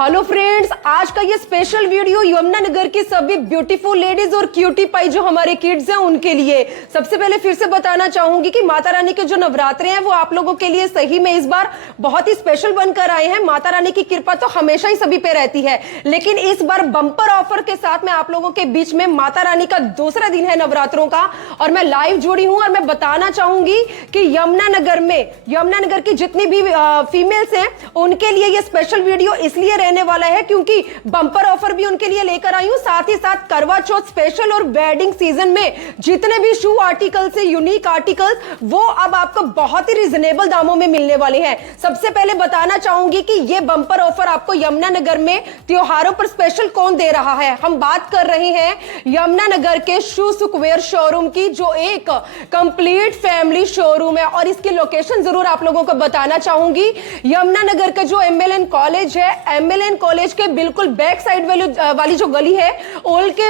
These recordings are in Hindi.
हेलो फ्रेंड्स, आज का ये स्पेशल वीडियो यमुनानगर की सभी ब्यूटीफुल लेडीज और क्यूटी पाई जो हमारे किड्स हैं उनके लिए। सबसे पहले फिर से बताना चाहूंगी कि माता रानी के जो नवरात्रे हैं वो आप लोगों के लिए सही में इस बार बहुत ही स्पेशल बनकर आए हैं। माता रानी की कृपा तो हमेशा ही सभी पे रहती है, लेकिन इस बार बम्पर ऑफर के साथ मैं आप लोगों के बीच में माता रानी का दूसरा दिन है नवरात्रों का और मैं लाइव जुड़ी हूं और मैं बताना चाहूंगी कि यमुनानगर की जितनी भी फीमेल्स हैं उनके लिए ये स्पेशल वीडियो इसलिए रहने वाला है क्योंकि बम्पर ऑफर भी उनके लिए लेकर आई हूं। साथ ही साथ करवा चौथ स्पेशल और वेडिंग सीजन में जितने भी शू आर्टिकल्स है, यूनिक आर्टिकल्स, वो अब आपको बहुत ही रिजनेबल दामों में मिलने वाले हैं। सबसे पहले बताना चाहूंगी कि ये बम्पर ऑफर आपको यमुनानगर में त्योहारों पर स्पेशल कौन दे रहा है। हम बात कर रहे हैं यमुनानगर के शू सुकवेयर शोरूम की, जो एक कंप्लीट फैमिली शोरूम है और इसकी लोकेशन जरूर आप लोगों को बताना चाहूंगी। यमुनानगर का जो एमएलएन कॉलेज है, एमएलएन कॉलेज के बिल्कुल बैक साइड वाली जो गली है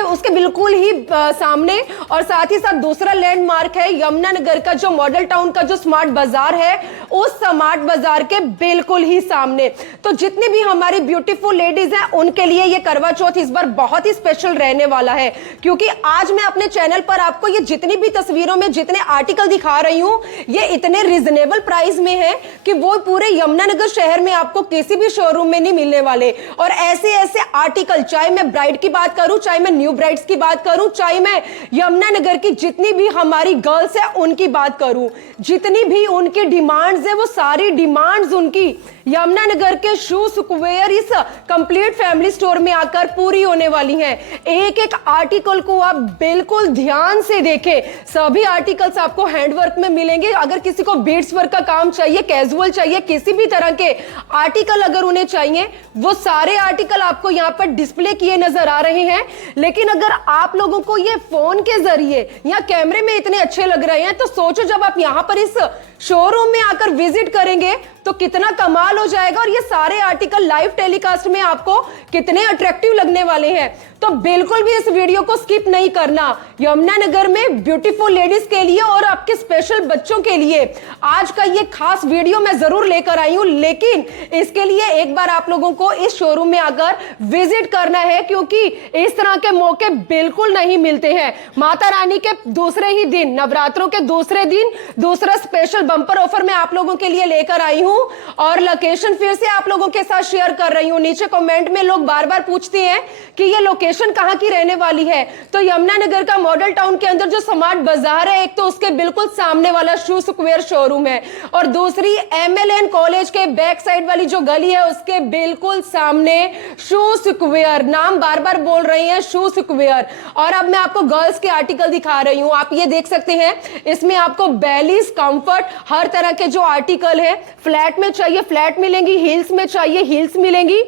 उसके बिल्कुल ही सामने, और साथ ही साथ दूसरा लैंडमार्क है यमुनानगर का जो मॉडल टाउन का जो स्मार्ट बाजार है, उस स्मार्ट बाजार के बिल्कुल ही सामने। तो जितनी भी हमारी ब्यूटीफुल लेडीज हैं उनके लिए ये करवा चौथ इस बार बहुत ही स्पेशल रहने वाला है, क्योंकि आज मैं अपने चैनल पर आपको ये जितनी भी तस्वीरों में जितने आर्टिकल दिखा रही हूं ये इतने रिजनेबल प्राइस में है कि वो पूरे यमुनानगर शहर में आपको किसी भी शोरूम में नहीं मिलने वाले। और ऐसे ऐसे आर्टिकल, चाहे मैं ब्राइड की बात करूं, चाहे मैं न्यू ब्राइड्स की बात करूं, चाहे मैं यमुनानगर की जितनी भी हमारी गर्ल्स है उनकी बात करूं, जितनी भी उनकी डिमांड्स है वो सारी डिमांड्स उनकी यमुनानगर के शू सुकवेयर इस कंप्लीट फैमिली स्टोर में आकर पूरी होने वाली हैं। एक एक आर्टिकल को आप बिल्कुल ध्यान से देखें, सभी आर्टिकल्स आपको हैंडवर्क में मिलेंगे। अगर किसी को बीड्स वर्क का काम चाहिए, कैजुअल चाहिए, किसी भी तरह के आर्टिकल अगर उन्हें चाहिए, वो सारे आर्टिकल आपको यहाँ पर डिस्प्ले किए नजर आ रहे हैं। लेकिन अगर आप लोगों को ये फोन के जरिए या कैमरे में इतने अच्छे लग रहे हैं तो सोचो जब आप यहाँ पर इस शोरूम में आकर विजिट करेंगे तो कितना कमाल हो जाएगा। और ये सारे आर्टिकल लाइव टेलीकास्ट में आपको कितने अट्रैक्टिव लगने वाले हैं। तो बिल्कुल भी इस वीडियो को स्किप नहीं करना। यमुनानगर में ब्यूटीफुल लेडीज के लिए और आपके स्पेशल बच्चों के लिए आज का ये खास वीडियो मैं जरूर लेकर आई हूं, लेकिन इसके लिए एक बार आप लोगों को इस शोरूम में आकर विजिट करना है, क्योंकि इस तरह के मौके बिल्कुल नहीं मिलते हैं। माता रानी के दूसरे ही दिन, नवरात्रों के दूसरे दिन, दूसरा स्पेशल बम्पर ऑफर मैं आप लोगों के लिए लेकर आई हूं और लोकेशन फिर से आप लोगों के साथ शेयर कर रही हूं। नीचे कमेंट में लोग बार बार पूछते हैं कि ये लोकेशन कहां की रहने वाली है, तो यमुनानगर का मॉडल टाउन के अंदर जो स्मार्ट बाजार है, एक तो उसके बिल्कुल सामने वाला शू सुकवेयर शोरूम है और दूसरी एमएलएन कॉलेज के बैक साइड वाली जो गली है उसके बिल्कुल सामने शू सुकवेयर, नाम बार बार बोल रही हैं शू सुकवेयर। और अब मैं आपको गर्ल्स के आर्टिकल दिखा रही हूं, आप ये देख सकते हैं, इसमें आपको बेलीज, कंफर्ट, हर तरह के जो आर्टिकल है, फ्लैट में चाहिए फ्लैट मिलेंगी, हील्स में चाहिए हील्स मिलेंगी,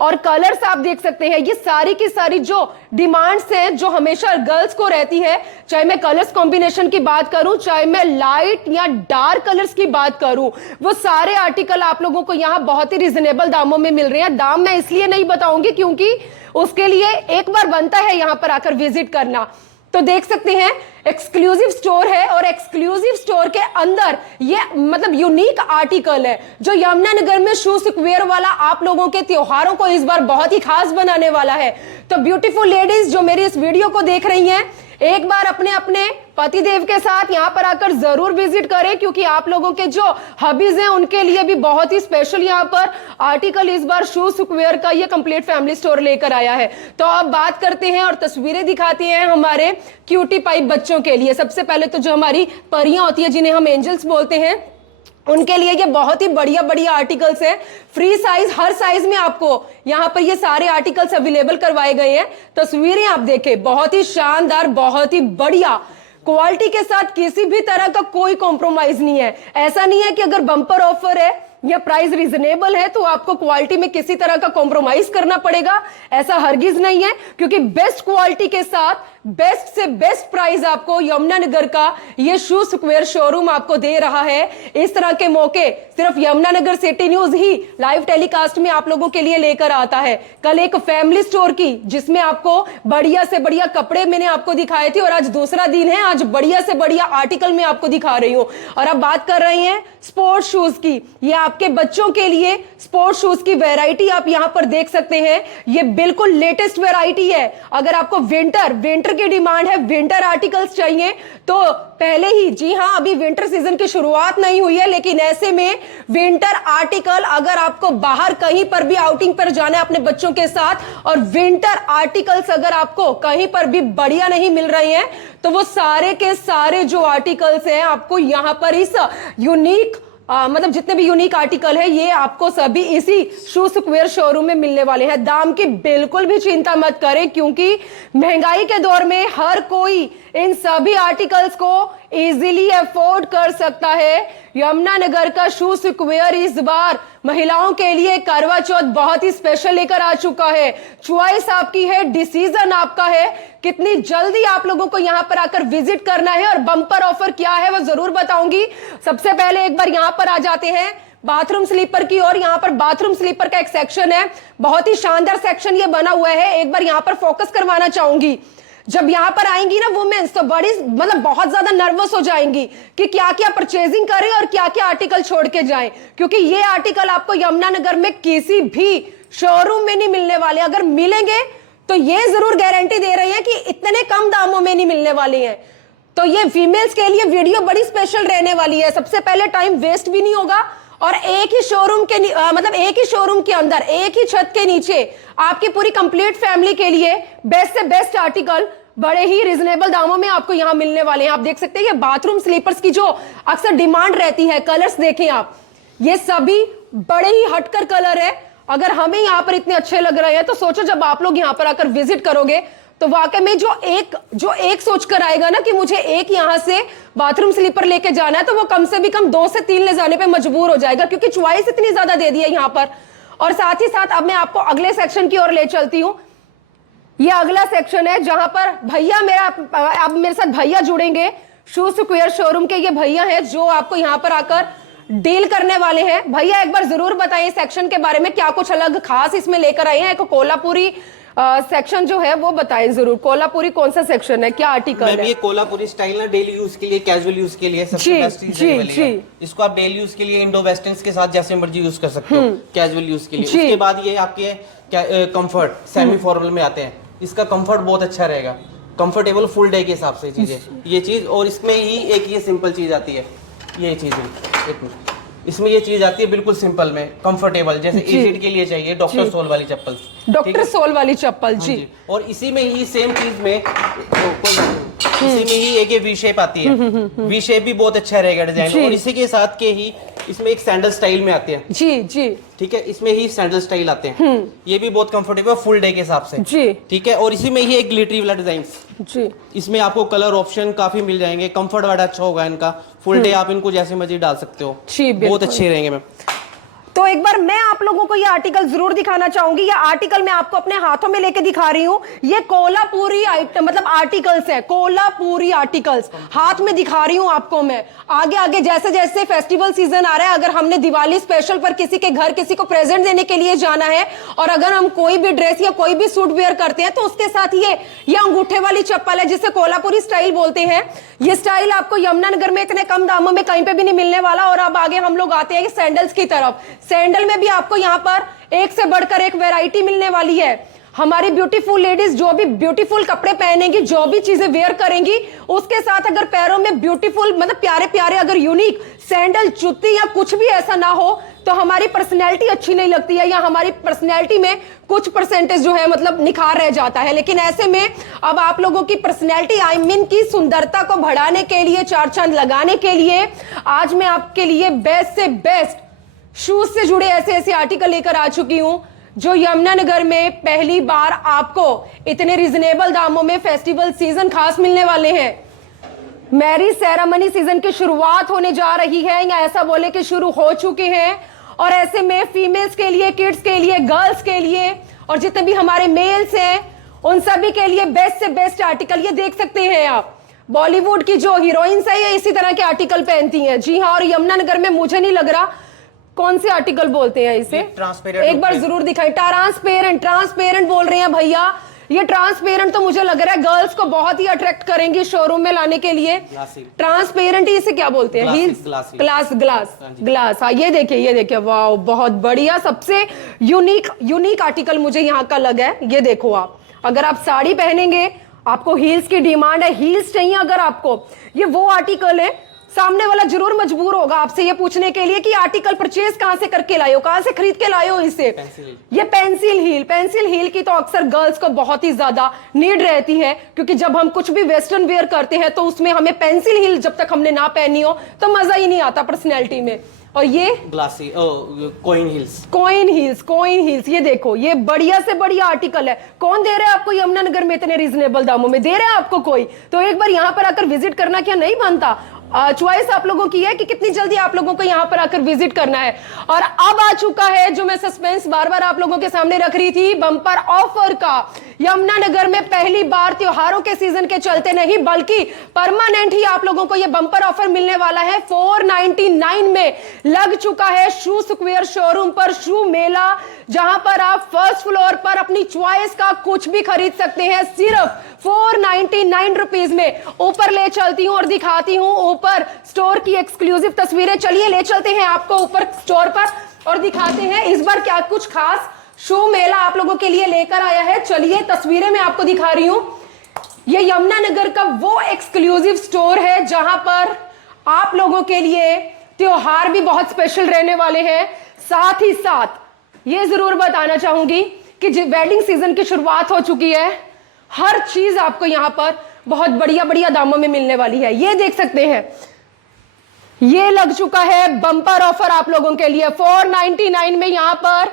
और कलर्स आप देख सकते हैं। ये सारी की सारी जो डिमांड्स हैं जो हमेशा गर्ल्स को रहती है, चाहे मैं कलर्स कॉम्बिनेशन की बात करूं, चाहे मैं लाइट या डार्क कलर्स की बात करूं, वो सारे आर्टिकल आप लोगों को यहां बहुत ही रिजनेबल दामों में मिल रहे हैं। दाम मैं इसलिए नहीं बताऊंगी क्योंकि उसके लिए एक बार बनता है यहां पर आकर विजिट करना। तो देख सकते हैं एक्सक्लूसिव स्टोर है और एक्सक्लूसिव स्टोर के अंदर ये मतलब यूनिक आर्टिकल है जो यमुनानगर में शू सुकवेयर वाला आप लोगों के त्योहारों को इस बार बहुत ही खास बनाने वाला है। तो ब्यूटीफुल लेडीज जो मेरी इस वीडियो को देख रही हैं, एक बार अपने अपने पतिदेव के साथ यहां पर आकर जरूर विजिट करें, क्योंकि आप लोगों के जो हबीज हैं उनके लिए भी बहुत ही स्पेशल यहां पर आर्टिकल इस बार शू सुकवेयर का ये कंप्लीट फैमिली स्टोर लेकर आया है। तो अब बात करते हैं और तस्वीरें दिखाते हैं हमारे क्यूटी पाई बच्चों के लिए। सबसे पहले तो जो हमारी परियां होती है, जिन्हें हम एंजल्स बोलते हैं, उनके लिए ये बहुत ही बढ़िया बढ़िया आर्टिकल्स हैं। फ्री साइज, हर साइज में आपको यहाँ पर ये सारे आर्टिकल्स अवेलेबल करवाए गए हैं। तस्वीरें आप देखें, बहुत ही शानदार, बहुत ही बढ़िया क्वालिटी के साथ, किसी भी तरह का कोई कॉम्प्रोमाइज नहीं है। ऐसा नहीं है कि अगर बम्पर ऑफर है या प्राइस रीजनेबल है तो आपको क्वालिटी में किसी तरह का कॉम्प्रोमाइज करना पड़ेगा, ऐसा हरगिज नहीं है, क्योंकि बेस्ट क्वालिटी के साथ बेस्ट से बेस्ट प्राइस आपको यमुनानगर का ये शू स्क्वायर शोरूम आपको दे रहा है। इस तरह के मौके सिर्फ यमुनानगर सिटी न्यूज ही लाइव टेलीकास्ट में आप लोगों के लिए लेकर आता है। कल एक फैमिली स्टोर की जिसमें आपको बढ़िया से बढ़िया कपड़े मैंने आपको दिखाए थे और आज दूसरा दिन है, आज बढ़िया से बढ़िया आर्टिकल मैं आपको दिखा रही हूं। और अब बात कर रही हैं स्पोर्ट्स शूज की। ये आपके बच्चों के लिए स्पोर्ट्स शूज की वैरायटी आप यहां पर देख सकते हैं। ये बिल्कुल लेटेस्ट वैरायटी है। अगर आपको विंटर की डिमांड है, विंटर आर्टिकल्स चाहिए तो पहले ही, जी हां, अभी विंटर सीजन की शुरुआत नहीं हुई है, लेकिन ऐसे में विंटर आर्टिकल अगर आपको बाहर कहीं पर भी आउटिंग पर जाना है अपने बच्चों के साथ और विंटर आर्टिकल्स अगर आपको कहीं पर भी बढ़िया नहीं मिल रही हैं तो वो सारे के सारे जो आर्टिकल्स हैं आपको यहां पर इस यूनिक मतलब जितने भी यूनिक आर्टिकल है ये आपको सभी इसी शू स्क्वायर शोरूम में मिलने वाले हैं। दाम की बिल्कुल भी चिंता मत करें क्योंकि महंगाई के दौर में हर कोई इन सभी आर्टिकल्स को इजीली अफोर्ड कर सकता है। यमुनानगर का शू स्क्वायर इस बार महिलाओं के लिए करवा चौथ बहुत ही स्पेशल लेकर आ चुका है। चॉइस आपकी है, डिसीजन आपका है, कितनी जल्दी आप लोगों को यहां पर आकर विजिट करना है और बम्पर ऑफर क्या है वो जरूर बताऊंगी। सबसे पहले एक बार यहां पर आ जाते हैं बाथरूम स्लीपर की और यहाँ पर बाथरूम स्लीपर का एक सेक्शन है, बहुत ही शानदार सेक्शन ये बना हुआ है। एक बार यहाँ पर फोकस करवाना चाहूंगी। जब यहां पर आएंगी ना वुमेन्स तो बड़ी मतलब बहुत ज्यादा नर्वस हो जाएंगी कि क्या क्या परचेजिंग करें और क्या क्या आर्टिकल छोड़ के जाएं, क्योंकि ये आर्टिकल आपको यमुनानगर में किसी भी शोरूम में नहीं मिलने वाले। अगर मिलेंगे तो ये जरूर गारंटी दे रहे हैं कि इतने कम दामों में नहीं मिलने वाले हैं। तो ये फीमेल्स के लिए वीडियो बड़ी स्पेशल रहने वाली है। सबसे पहले टाइम वेस्ट भी नहीं होगा और एक ही शोरूम के मतलब एक ही शोरूम के अंदर एक ही छत के नीचे आपकी पूरी कंप्लीट फैमिली के लिए बेस्ट से बेस्ट आर्टिकल बड़े ही रिजनेबल दामों में आपको यहां मिलने वाले हैं। आप देख सकते हैं ये बाथरूम स्लीपर्स की जो अक्सर डिमांड रहती है, कलर्स देखें आप, ये सभी बड़े ही हटकर कलर है। अगर हमें यहां पर इतने अच्छे लग रहे हैं तो सोचो जब आप लोग यहां पर आकर विजिट करोगे तो वाकई में जो एक सोच कर आएगा ना कि मुझे एक यहां से बाथरूम स्लीपर लेके जाना है तो वो कम से भी कम 2 से 3 ले जाने पे मजबूर हो जाएगा क्योंकि चॉइस इतनी ज्यादा दे दी है यहां पर। और साथ ही साथ अब मैं आपको अगले सेक्शन की ओर ले चलती हूं। ये अगला सेक्शन है जहां पर भैया अब मेरे साथ भैया जुड़ेंगे। शू स्क्वायर शोरूम के ये भैया हैं जो आपको यहां पर आकर डील करने वाले हैं। भैया एक बार जरूर बताइए सेक्शन के बारे में, क्या कुछ अलग खास इसमें लेकर आए हैं। एक कोल्हापुरी सेक्शन जो है वो बताएं जरूर। कोल्हापुरी कौन सा सेक्शन है, क्या आर्टिकल है? ये कोल्हापुरी स्टाइल है, डेली यूज के लिए, कैजुअल यूज के लिए सबसे बेस्ट चीज है। इसको आप डेली यूज के लिए इंडो वेस्टर्न्स के साथ जैसे मर्जी यूज कर सकते हो, कैजुअल यूज के लिए। उसके बाद ये आपके कंफर्ट सेमी फॉर्मल में आते हैं। इसका कंफर्ट बहुत अच्छा रहेगा, कंफर्टेबल फुल डे के हिसाब से चीजें ये चीज। और इसमें ही एक ये सिंपल चीज आती है, ये चीज इसमें ये चीज आती है बिल्कुल सिंपल में, कंफर्टेबल, जैसे एजेड के लिए चाहिए डॉक्टर सोल वाली चप्पल, डॉक्टर सोल वाली चप्पल जी। और इसी में ही सेम चीज में इसी में ही एक वी शेप आती है। वी शेप भी बहुत अच्छा रहेगा डिजाइन। और इसी के साथ के ही इसमें एक सैंडल स्टाइल में आते हैं जी जी, ठीक है। इसमें ही सैंडल स्टाइल आते हैं, ये भी बहुत कंफर्टेबल फुल डे के हिसाब से जी, ठीक है। और इसी में ही एक ग्लिटरी वाला डिजाइन जी, इसमें आपको कलर ऑप्शन काफी मिल जाएंगे, कंफर्ट बड़ा अच्छा होगा इनका। फुल डे आप इनको जैसे मर्जी डाल सकते हो, बहुत अच्छे रहेंगे मैम। तो एक बार मैं आप लोगों को ये आर्टिकल जरूर दिखाना चाहूंगी। ये आर्टिकल मैं आपको अपने हाथों में लेके दिखा रही हूँ। ये कोल्हापुरी मतलब आर्टिकल्स है, कोल्हापुरी आर्टिकल्स हाथ में दिखा रही हूँ आपको मैं। आगे आगे जैसे जैसे फेस्टिवल सीजन आ रहा है, अगर हमने दिवाली स्पेशल पर किसी के घर किसी को प्रेजेंट देने के लिए जाना है और अगर हम कोई भी ड्रेस या कोई भी सूट वेयर करते हैं तो उसके साथ ये अंगूठे वाली चप्पल है जिसे कोल्हापुरी स्टाइल बोलते हैं। ये स्टाइल आपको यमुनानगर में इतने कम दामों में कहीं पे भी नहीं मिलने वाला। और अब आगे हम लोग आते हैं सैंडल्स की तरफ। सैंडल में भी आपको यहाँ पर एक से बढ़कर एक वैरायटी मिलने वाली है। हमारी ब्यूटीफुल लेडीज जो भी ब्यूटीफुल कपड़े पहनेंगी, जो भी चीजें वेयर करेंगी, उसके साथ अगर पैरों में ब्यूटीफुल मतलब प्यारे प्यारे अगर यूनिक सैंडल, जूती या कुछ भी ऐसा ना हो तो हमारी पर्सनैलिटी अच्छी नहीं लगती है या हमारी पर्सनैलिटी में कुछ परसेंटेज जो है मतलब निखार रह जाता है। लेकिन ऐसे में अब आप लोगों की पर्सनैलिटी आई मीन की सुंदरता को बढ़ाने के लिए, चार चांद लगाने के लिए आज मैं आपके लिए बेस्ट से बेस्ट शूज से जुड़े ऐसे ऐसे आर्टिकल लेकर आ चुकी हूं जो यमुनानगर में पहली बार आपको इतने रिजनेबल दामों में फेस्टिवल सीजन खास मिलने वाले हैं। मैरिज सेरेमनी सीजन की शुरुआत होने जा रही है या ऐसा बोले कि शुरू हो चुके हैं। और ऐसे में फीमेल्स के लिए, किड्स के लिए, गर्ल्स के लिए और जितने भी हमारे मेल्स हैं उन सभी के लिए बेस्ट से बेस्ट आर्टिकल। ये देख सकते हैं आप, बॉलीवुड की जो हीरोइंस है ये इसी तरह के आर्टिकल पहनती हैं। जी हाँ, और यमुनानगर में मुझे नहीं लग रहा कौन से आर्टिकल बोलते हैं इसे, ट्रांसपेरेंट, एक बार जरूर दिखाएं। ट्रांसपेरेंट, ट्रांसपेरेंट बोल रहे हैं भैया। ये ट्रांसपेरेंट तो मुझे लग रहा है गर्ल्स को बहुत ही अट्रैक्ट करेंगी शोरूम में लाने के लिए। ट्रांसपेरेंट ही इसे क्या बोलते हैं? Heels, glass, glass, glass. हाँ, ये देखिए, वाह, बहुत बढ़िया। सबसे यूनिक आर्टिकल मुझे यहाँ का लगा है। ये देखो आप, अगर आप साड़ी पहनेंगे, आपको हील्स की डिमांड है, हील्स चाहिए अगर आपको, ये वो आर्टिकल है। सामने वाला जरूर मजबूर होगा आपसे ये पूछने के लिए कि आर्टिकल परचेज कहां से करके लाए हो, कहां से खरीद के लाए हो इसे। ये पेंसिल हील की तो अक्सर गर्ल्स को बहुत ही ज्यादा नीड रहती है, क्योंकि जब हम कुछ भी वेस्टर्न वेयर करते हैं तो उसमें हमें पेंसिल हील जब तक हमने ना पहनी हो तो मजा ही नहीं आता पर्सनैलिटी में। और ये ग्लासी कॉइन हील्स, ये देखो, ये बढ़िया से बढ़िया आर्टिकल है। कौन दे रहा है आपको यमुनानगर में इतने रीजनेबल दामों में? दे रहा है आपको कोई? तो एक बार यहाँ पर आकर विजिट करना क्या नहीं बनता? चॉइस आप लोगों की है कि कितनी जल्दी आप लोगों को यहाँ पर आकर विजिट करना है। और अब आ चुका है जो मैं सस्पेंस बार बार आप लोगों के सामने रख रही थी, बम्पर ऑफर का। यमुनानगर में पहली बार त्योहारों के सीजन के चलते नहीं बल्कि परमानेंट ही आप लोगों को यह बम्पर ऑफर मिलने वाला है। 499 में लग चुका है शू स्क्वायर शोरूम पर शू मेला, जहां पर आप फर्स्ट फ्लोर पर अपनी चॉइस का कुछ भी खरीद सकते हैं सिर्फ 499 रुपीज में। ऊपर ले चलती हूं और दिखाती हूं ऊपर स्टोर की एक्सक्लूसिव तस्वीरें। चलिए ले चलते हैं आपको ऊपर स्टोर पर और दिखाते हैं इस बार क्या कुछ खास शो मेला आप लोगों के लिए लेकर आया है। चलिए तस्वीरें मैं आपको दिखा रही हूं। ये यमुनानगर का वो एक्सक्लूसिव स्टोर है जहां पर आप लोगों के लिए त्योहार भी बहुत स्पेशल रहने वाले हैं। साथ ही साथ ये जरूर बताना चाहूंगी कि वेडिंग सीजन की शुरुआत हो चुकी है। हर चीज आपको यहां पर बहुत बढ़िया बढ़िया दामों में मिलने वाली है। ये देख सकते हैं, ये लग चुका है बम्पर ऑफर आप लोगों के लिए। 499 में यहां पर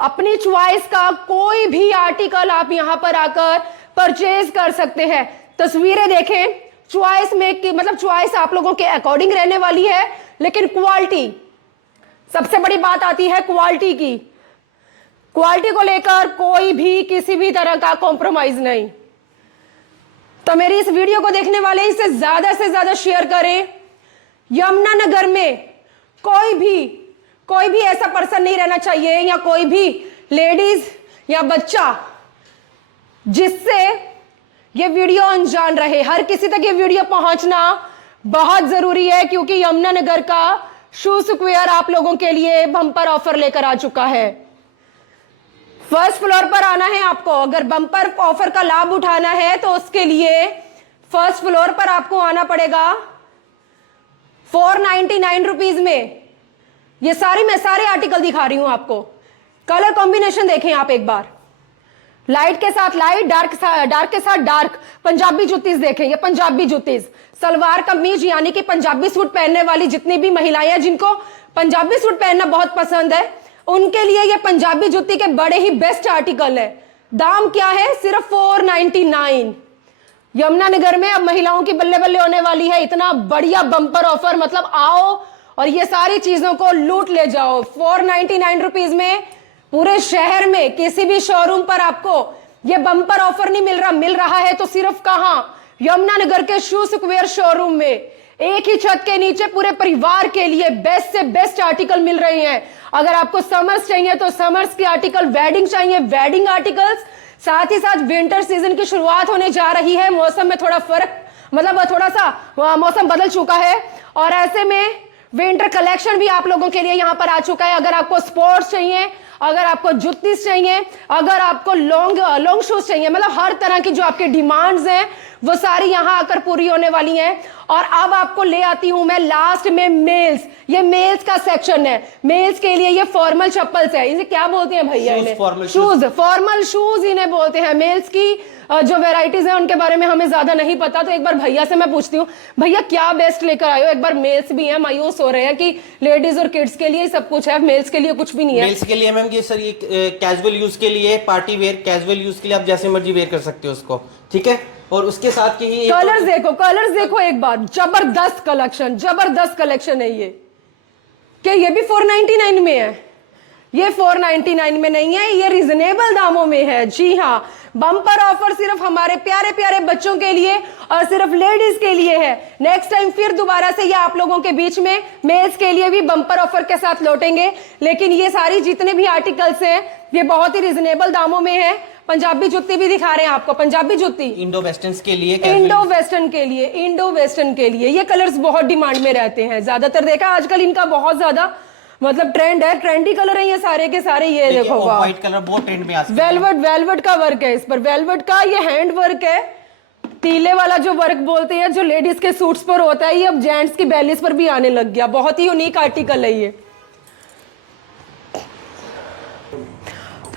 अपनी चॉइस का कोई भी आर्टिकल आप यहां पर आकर परचेज कर सकते हैं। तस्वीरें देखें, चॉइस में कि मतलब चॉइस आप लोगों के अकॉर्डिंग रहने वाली है, लेकिन क्वालिटी, सबसे बड़ी बात आती है क्वालिटी की। क्वालिटी को लेकर कोई भी किसी भी तरह का कॉम्प्रोमाइज नहीं। तो मेरी इस वीडियो को देखने वाले इसे ज्यादा से ज्यादा शेयर करें। यमुनानगर में कोई भी ऐसा पर्सन नहीं रहना चाहिए या कोई भी लेडीज या बच्चा जिससे ये वीडियो अनजान रहे। हर किसी तक ये वीडियो पहुंचना बहुत जरूरी है, क्योंकि यमुनानगर का शू स्क्वायर आप लोगों के लिए बम्पर ऑफर लेकर आ चुका है। फर्स्ट फ्लोर पर आना है आपको। अगर बम्पर ऑफर का लाभ उठाना है तो उसके लिए फर्स्ट फ्लोर पर आपको आना पड़ेगा। 499 रुपीज में ये मैं सारे आर्टिकल दिखा रही हूं आपको। कलर कॉम्बिनेशन देखें आप एक बार, लाइट के साथ लाइट, डार्क के साथ डार्क। पंजाबी जुत्तीज देखें, ये पंजाबी जुत्तीज, सलवार कमीज यानी कि पंजाबी सूट पहनने वाली जितनी भी महिलाएं हैं जिनको पंजाबी सूट पहनना बहुत पसंद है, उनके लिए ये पंजाबी जुत्ती के बड़े ही बेस्ट आर्टिकल है। दाम क्या है? सिर्फ 499। यमुनानगर में अब महिलाओं की बल्ले बल्ले होने वाली है। इतना बढ़िया बम्पर ऑफर, मतलब आओ और ये सारी चीजों को लूट ले जाओ। 499 रुपीज में पूरे शहर में किसी भी शोरूम पर आपको ये बम्पर ऑफर नहीं मिल रहा है तो सिर्फ कहां? यमुनानगर के शू स्क्वायर शोरूम में। एक ही छत के नीचे पूरे परिवार के लिए बेस्ट से बेस्ट आर्टिकल मिल रहे हैं। अगर आपको समर्स चाहिए तो समर्स के आर्टिकल, वेडिंग चाहिए वेडिंग आर्टिकल्स, साथ ही साथ विंटर सीजन की शुरुआत होने जा रही है। मौसम में थोड़ा फर्क, मतलब थोड़ा सा मौसम बदल चुका है और ऐसे में विंटर कलेक्शन भी आप लोगों के लिए यहां पर आ चुका है। अगर आपको स्पोर्ट्स चाहिए, अगर आपको जुत्तीस चाहिए, अगर आपको लॉन्ग शूज चाहिए, मतलब हर तरह की जो आपके डिमांड्स हैं वो सारी यहां आकर पूरी होने वाली हैं। और अब आपको ले आती हूं मैं लास्ट में मेल्स। ये मेल्स का सेक्शन है। मेल्स के लिए ये फॉर्मल चप्पल्स है। इसे क्या बोलते हैं भैया? शूज, फॉर्मल शूज इन्हें बोलते हैं। मेल्स की जो वेराइटीज है उनके बारे में हमें ज्यादा नहीं पता, तो एक बार भैया से मैं पूछती हूँ, भैया क्या बेस्ट लेकर आए हो? एक बार मेल्स भी है, मायूस हो रहे हैं कि लेडीज और किड्स के लिए सब कुछ है, मेल्स के लिए कुछ भी नहीं है। मेल्स के लिए मैम ये सर ये कैजुअल यूज के लिए, पार्टी वेयर कैजुअल यूज के लिए आप जैसे मर्जी वेयर कर सकते हो उसको, ठीक है। और उसके साथ की ही कलर्स देखो एक बार, जबरदस्त कलेक्शन है ये। क्या ये भी 499 में है? ये 499 में नहीं है, ये रिजनेबल दामों में है। जी हाँ, बम्पर ऑफर सिर्फ हमारे प्यारे प्यारे बच्चों के लिए और सिर्फ लेडीज के लिए है। नेक्स्ट टाइम फिर दोबारा से ये आप लोगों के बीच में मेल्स के लिए भी बम्पर ऑफर के साथ लौटेंगे, लेकिन ये सारी जितने भी आर्टिकल्स हैं ये बहुत ही रिजनेबल दामों में है। पंजाबी जुत्ती भी दिखा रहे हैं आपको, पंजाबी जुत्ती इंडो वेस्टर्न के लिए, इंडो वेस्टर्न के लिए, इंडो वेस्टर्न के लिए ये कलर्स बहुत डिमांड में रहते हैं। ज्यादातर देखा आजकल इनका बहुत ज्यादा मतलब ट्रेंड है, ट्रेंडी कलर है ये सारे के सारे। ये देखो व्हाइट कलर बहुत ट्रेंड में आ सकता है। वेलवेट का वर्क है इस पर, वेलवेट का ये हैंड वर्क है, तीले वाला जो वर्क बोलते हैं जो लेडीज के सूट्स पर होता है, ये अब जेंट्स की बेलीज पर भी आने लग गया। बहुत ही यूनिक आर्टिकल है ये।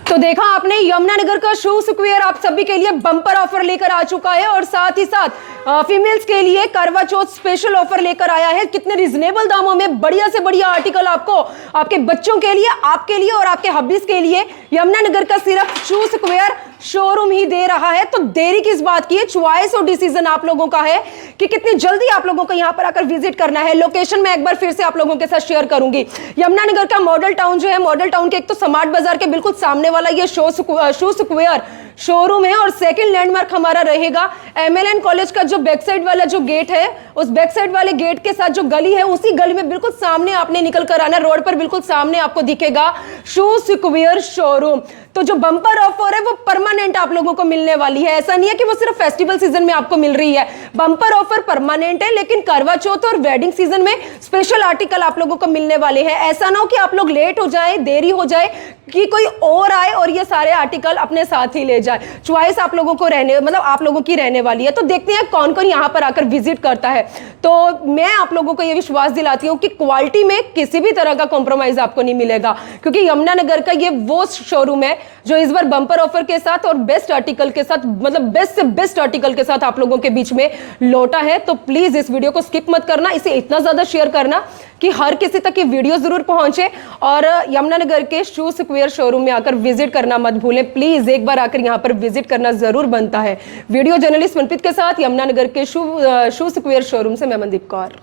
तो देखा आपने, यमुनानगर का शू स्क्वायर आप सभी के लिए बम्पर ऑफर लेकर आ चुका है और साथ ही साथ फीमेल्स के लिए करवा चौथ स्पेशल ऑफर लेकर आया है। कितने रिजनेबल दामों में बढ़िया से बढ़िया आर्टिकल आपको आपके बच्चों के लिए, आपके लिए और आपके हब्बीज के लिए यमुनानगर का सिर्फ शू स्क्वायर शोरूम ही दे रहा है। तो देरी किस बात की है, चॉइस और डिसीजन आप लोगों का है कि कितनी जल्दी आप लोगों को यहां पर आकर विजिट करना है। लोकेशन मैं एक बार फिर से आप लोगों के साथ शेयर करूंगी। यमुनानगर का मॉडल टाउन जो है, मॉडल टाउन के एक तो स्मार्ट बाजार के बिल्कुल सामने वाला ये शू स्क्वायर शोरूम है और सेकंड लैंडमार्क हमारा रहेगा MLN कॉलेज का जो बैक साइड वाला जो गेट है, उस बैक साइड वाले गेट के साथ जो गली है, उसी गली में बिल्कुल सामने आपने निकल कर आना, रोड पर बिल्कुल सामने आपको दिखेगा शू स्क्वायर शोरूम। तो जो बम्पर ऑफर है वो परमानेंट आप लोगों को मिलने वाली है। ऐसा नहीं है कि वो सिर्फ फेस्टिवल सीजन में आपको मिल रही है, बम्पर ऑफर परमानेंट है, लेकिन करवा चौथ और वेडिंग सीजन में स्पेशल आर्टिकल आप लोगों को मिलने वाले हैं। ऐसा ना हो कि आप लोग लेट हो जाए, देरी हो जाए, कि कोई और आए और ये सारे आर्टिकल अपने साथ ही ले जाए। चॉइस आप लोगों को रहने मतलब आप लोगों की रहने वाली है। तो देखते हैं कौन कौन यहाँ पर आकर विजिट करता है। तो मैं आप लोगों को ये विश्वास दिलाती हूँ कि क्वालिटी में किसी भी तरह का कॉम्प्रोमाइज आपको नहीं मिलेगा, क्योंकि यमुनानगर का ये वो शोरूम है जो इस बार बम्पर ऑफर के साथ और बेस्ट आर्टिकल के साथ, मतलब बेस्ट से बेस्ट आर्टिकल के साथ आप लोगों के बीच में लौटा है। तो प्लीज इस वीडियो को स्किप मत करना, इसे इतना ज्यादा शेयर करना कि हर किसी तक ये वीडियो जरूर पहुंचे और यमुनानगर के शू स्क्वायर शोरूम में आकर विजिट करना मत भूलें। प्लीज एक बार आकर यहाँ पर विजिट करना जरूर बनता है। वीडियो जर्नलिस्ट मनप्रीत के साथ यमुनानगर के शू स्क्वायर शोरूम से मैं मनदीप कौर।